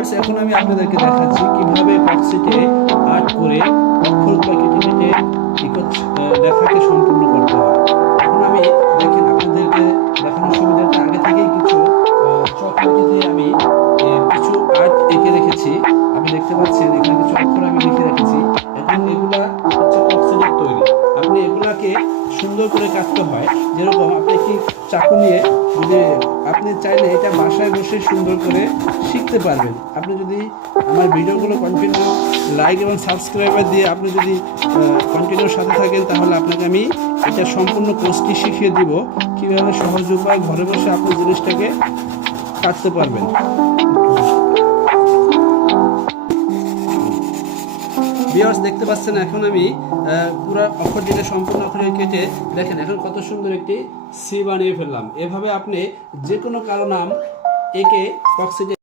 Viewers এখন আমি আপনাদেরকে দেখাচ্ছি কীভাবে কক্সিটে আর্ট করে অক্ষরগুলো কেটে কেটে কি লেখাকে সম্পূর্ণ করতে হয়। এখন আমি দেখেন আপনাদেরকে দেখানোর সুবিধার্থে আগে থেকেই কিছু চকলেট আমি কিছু আর্ট এঁকে রেখেছি। আপনি দেখতে পাচ্ছেন এখানে কিছু অক্ষর আমি লিখে রেখেছি। এখন এগুলা হচ্ছে কক্সিটের তৈরি। আপনি এগুলাকে সুন্দর করে কাটতে হয়। যেরকম কি চাকু নিয়ে যদি আপনি চাইলে এটা বাসায় বসে সুন্দর করে শিখতে পারবেন। আপনি যদি আমার ভিডিওগুলো কন্টিনিউ লাইক এবং সাবস্ক্রাইবার দিয়ে আপনি যদি কন্টিনিউ সাথে থাকেন, তাহলে আপনাকে আমি এটা সম্পূর্ণ কোর্সটি শিখিয়ে দিব। কীভাবে সহজ উপায় ঘরে বসে আপনি জিনিসটাকে কাটতে পারবেন। বিয়ার্স দেখতে পাচ্ছেন, এখন আমি পুরো অক্ষরটিকে সম্পূর্ণ অক্ষরে কেটে দেখেন, এখন কত সুন্দর একটি সি বানিয়ে ফেললাম। এভাবে আপনি যে কোনো কারও নাম একে কক্সিটে